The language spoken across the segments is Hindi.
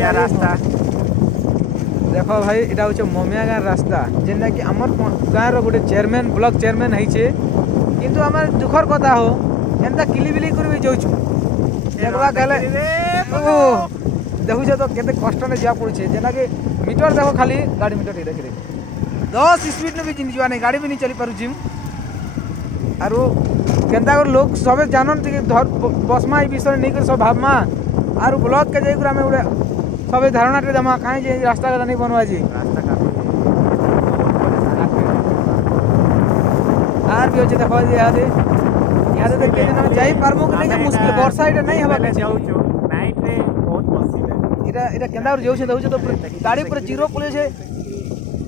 क्या रास्ता देख भाई এটা হচ্ছে মমিয়া গাঁর রাস্তা যেটা কি আমার গাঁর গোটে চেয়ারম্যান ব্লক চেয়ারম্যান হয়েছে কিন্তু আমার দুঃখর কথা হো এনতা কিলিবিলি করে যাচ্ছু দেখবা গেলে ও দেখুছ তো কেতে কষ্টনে যা পড়ছে যেটাকে মিটার দেখো খালি গাড়ি মিটার দেখে দেখে 10 স্পিড নে भी जिन जुआ नहीं गाड़ी भी नहीं चली पारुची আর কেনতা করে লোক সবে জানন থেকে ধর বসমা এই বিষয় নেই করে সব ভাবমা আর ব্লক के যাই করে আমি উড়ে সবে ধারণাটা দেমা কাই যে রাস্তা কথা नहीं बनवाजी रास्ता काफी আর भी হচ্ছে দেখো ইয়াদে ইয়াদে দেখতে না যাই পারবো কি नहीं मुश्किल बर्षा এটা नहीं हवा के जाऊ नाइट रे बहुत मुश्किल है এটা এটা কেনতা করে যাଉଛି দেখুছ তো গাড়ি পুরো জিরো পুলিশ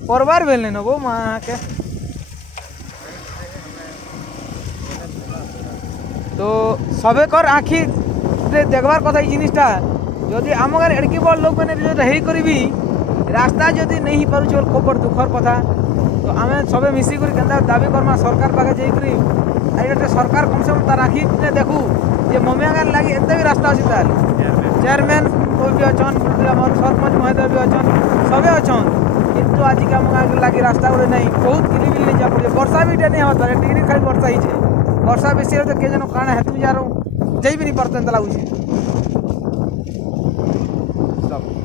परबार बेलने न गो माँ के तो सबे कर आखि देखबार कथा जिनिसटा जदि आम गाँव एड़की बड़ लोक मैंने हे करी रास्ता जदि नहीं पारुछ खबर दुखर कथा तो आम सबे मिसिक केन्ता दाबी करमा सरकार पाखे जाइकरी गोटे सरकार कम से कम तार आखि देखू जे ममिया गाँव लगे एत भी रास्ता अच्छी ताल चेयरमैन भी अच्छन सरपंच महोदय भी अच्छन सबे अच्छन किंतु आज के आम गाँव लगे रास्ता गोटे नहीं बहुत किलिबिल नहीं जा पड़े वर्षा भी नहीं होता है टिकरी खाली वर्षा ही वर्षा बेसी हो तो किए जन काण हेतु जार जाई भी नहीं पारते लगुच